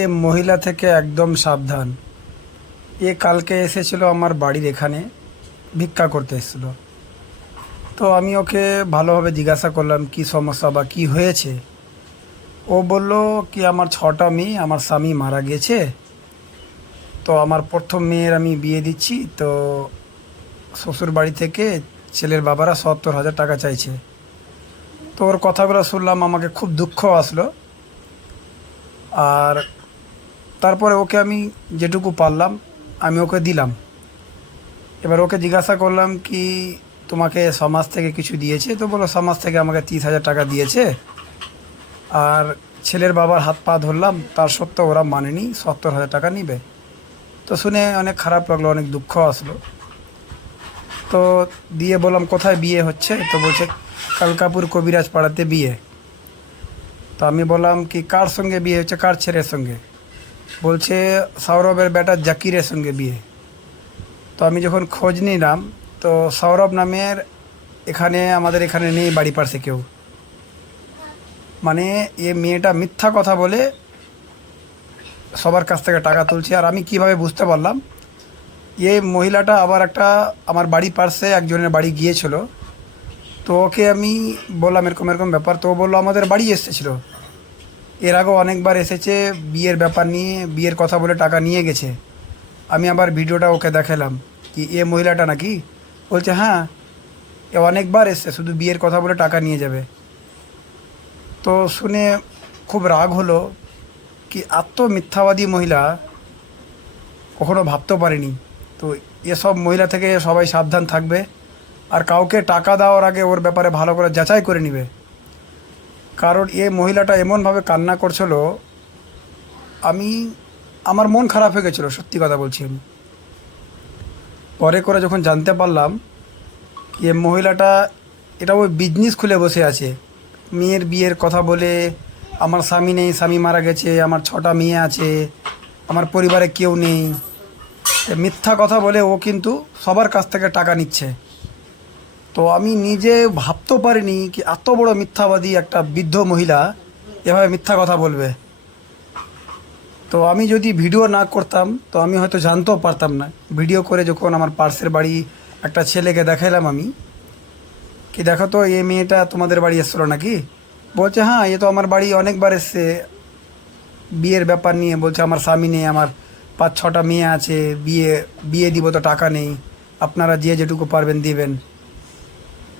এ মহিলা থেকে একদম সাবধান। এ কালকে এসেছিল আমার বাড়ির এখানে, ভিক্ষা করতে এসেছিল। তো আমি ওকে ভালোভাবে জিজ্ঞাসা করলাম, কি সমস্যা বা কি হয়েছে? ও বলল, কি আমার ছটা মেয়ে, আমার স্বামী মারা গেছে। তো আমার প্রথম মেয়ের আমি বিয়ে দিচ্ছি, তো শ্বশুর বাড়ি থেকে ছেলের বাবারা সত্তর হাজার টাকা চাইছে। তো ওর কথাগুলো শুনলাম, আমাকে খুব দুঃখ আসলো। আর তারপরে ওকে আমি যেটুকু পারলাম, আমি ওকে দিলাম। এবার ওকে জিজ্ঞাসা করলাম কি তোমাকে সমাজ থেকে কিছু দিয়েছে? তো বলো সমাজ থেকে আমাকে তিরিশ হাজার টাকা দিয়েছে। আর ছেলের বাবার হাত পা ধরলাম, তার সত্ত্বেও ওরা মানেনি, সত্তর হাজার টাকা নিবে। তো শুনে অনেক খারাপ লাগল, অনেক দুঃখ আসলো। তো দিয়ে বললাম, কোথায় বিয়ে হচ্ছে? তো বলছে, কালকাপুর কবিরাজ পাড়াতে বিয়ে। তো আমি বললাম কি, কার সঙ্গে বিয়ে হচ্ছে? কার ছেলের সঙ্গে? বলছে, সৌরভের বেটা জাকিরের সঙ্গে বিয়ে। তো আমি যখন খোঁজ নিলাম, তো সৌরভ নামের এখানে, আমাদের এখানে নেই বাড়ি পাশে কেউ। মানে এ মেয়েটা মিথ্যা কথা বলে সবার কাছ থেকে টাকা তুলছে, আর আমি কীভাবে বুঝতে পারলাম? এই মহিলাটা আবার একটা আমার বাড়ি পাশে একজনের বাড়ি গিয়েছিল। তো ওকে আমি বললাম, এরকম এরকম ব্যাপার। তো বলল, আমাদের বাড়ি এসেছিল। এর আগেও অনেকবার এসেছে, বিয়ের ব্যাপার নিয়ে, বিয়ের কথা বলে টাকা নিয়ে গেছে। আমি আবার ভিডিওটা ওকে দেখালাম, কি, এ মহিলাটা নাকি? বলছে হ্যাঁ এ অনেকবার এসছে, শুধু বিয়ের কথা বলে টাকা নিয়ে যাবে। তো শুনে খুব রাগ হলো, কি, এত মিথ্যাবাদী মহিলা, কখনো ভাবতেও পারেনি। তো এসব মহিলা থেকে সবাই সাবধান থাকবে, আর কাউকে টাকা দেওয়ার আগে ওর ব্যাপারে ভালো করে যাচাই করে নিবে। কারণ এ মহিলাটা এমনভাবে কান্না করছিল, আমি, আমার মন খারাপ হয়ে গেছিল, সত্যি কথা বলছি আমি। পরে করে যখন জানতে পারলাম, এ মহিলাটা, এটা ওই বিজনেস খুলে বসে আছে। মেয়ের বিয়ের কথা বলে, আমার স্বামী নেই, স্বামী মারা গেছে, আমার ছটা মেয়ে আছে, আমার পরিবারে কেউ নেই। মিথ্যা কথা বলে ও কিন্তু সবার কাছ থেকে টাকা নিচ্ছে। তো আমি নিজে ভাবতেও পারিনি কি এত বড় মিথ্যাবাদী একটা বৃদ্ধ মহিলা এভাবে মিথ্যা কথা বলবে। তো আমি যদি ভিডিও না করতাম, তো আমি হয়তো জানতেও পারতাম না। ভিডিও করে যখন আমার পার্সের বাড়ি একটা ছেলেকে দেখাইলাম আমি, কি দেখো তো এই মেয়েটা তোমাদের বাড়ি এসছিলো নাকি? বলছে হ্যাঁ এ তো আমার বাড়ি অনেকবার এসছে। বিয়ের ব্যাপার নিয়ে বলছে, আমার স্বামী নেই, আমার পাঁচ ছটা মেয়ে আছে, বিয়ে বিয়ে দিব তো টাকা নেই। আপনারা যে যেটুকু পারবেন দিবেন।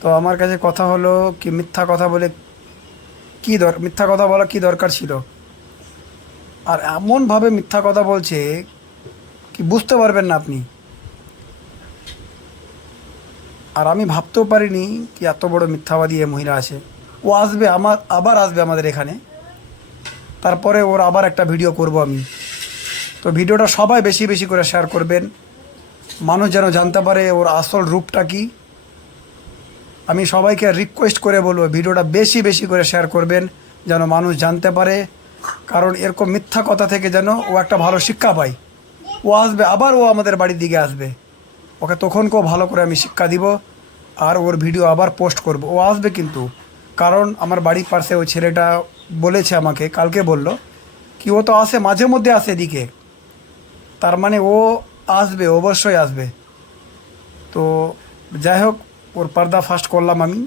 তো আমার কাছে কথা হলো কি মিথ্যা কথা বলে কী দর মিথ্যা কথা বলা কী দরকার ছিল? আর এমনভাবে মিথ্যা কথা বলছে কি বুঝতে পারবেন না আপনি। আর আমি ভাবতেও পারিনি কি এত বড় মিথ্যাবাদী এ মহিলা আছে। ও আসবে, আমার আবার আসবে আমাদের এখানে। তারপরে ওর আবার একটা ভিডিও করব আমি। তো ভিডিওটা সবাই বেশি বেশি করে শেয়ার করবেন। মানুষ যেন জানতে পারে ওর আসল রূপটা কী। আমি সবাইকে রিকোয়েস্ট করে বলব, ভিডিওটা বেশি বেশি করে শেয়ার করবেন, যেন মানুষ জানতে পারে। কারণ এরকম মিথ্যা কথা থেকে যেন ও একটা ভালো শিক্ষা পায়। ও আসবে, আবার ও আমাদের বাড়ির দিকে আসবে। ওকে তখনকেও ভালো করে আমি শিক্ষা দিব, আর ওর ভিডিও আবার পোস্ট করব। ও আসবে কিন্তু। কারণ আমার বাড়ির পাশে ওই ছেলেটা বলেছে আমাকে, কালকে বলল, কি ও তো আসে, মাঝে মধ্যে আসে এদিকে। তার মানে ও আসবে, অবশ্যই আসবে। তো যাই হোক ওর পর্দা ফাস্ট করলাম আমি।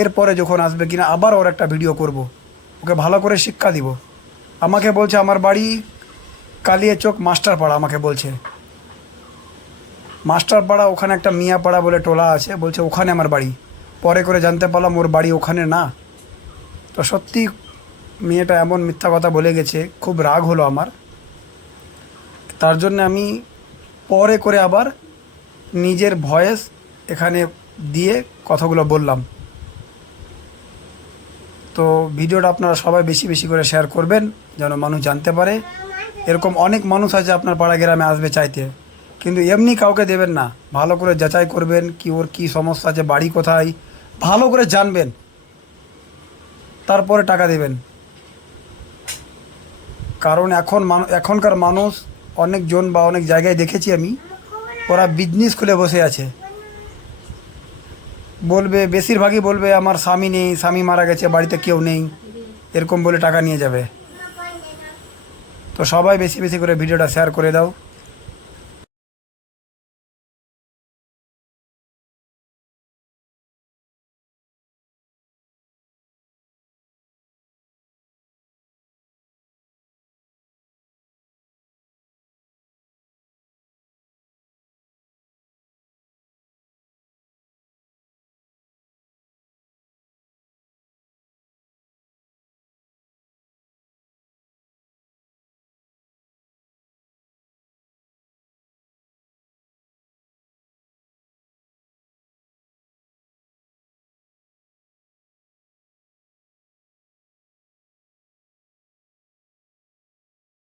এরপরে যখন আসবে কিনা আবার ওর একটা ভিডিও করব। ওকে ভালো করে শিক্ষা দিব। আমাকে বলছে, আমার বাড়ি কালিয়ে চোখ মাস্টারপাড়া, আমাকে বলছে। মাস্টারপাড়া ওখানে একটা মিয়াপাড়া বলে টোলা আছে, বলছে, ওখানে আমার বাড়ি। পরে করে জানতে পারলাম ওর বাড়ি ওখানে না। তো সত্যি মেয়েটা এমন মিথ্যা কথা বলে গেছে, খুব রাগ হলো আমার। তার জন্য আমি পরে করে আবার নিজের ভয়েস এখানে দিয়ে কথাগুলো বললাম। তো ভিডিওটা আপনারা সবাই বেশি বেশি করে শেয়ার করবেন, যেন মানুষ জানতে পারে। এরকম অনেক মানুষ আছে আপনার পাড়া গ্রামে আসবে চাইতে, কিন্তু এমনি কাউকে দেবেন না। ভালো করে যাচাই করবেন কি ওর কি সমস্যা আছে, বাড়ি কোথায়, ভালো করে জানবেন। তারপরে টাকা দেবেন। কারণ এখন এখনকার মানুষ অনেকজন বা অনেক জায়গায় দেখেছি আমি, ওরা বিজনেস খুলে বসে আছে। বলবে, বেশিরভাগই বলবে, আমার স্বামী নেই, স্বামী মারা গেছে, বাড়িতে কেউ নেই। এরকম বলে টাকা নিয়ে যাবে। তো সবাই বেশি বেশি করে ভিডিওটা শেয়ার করে দাও।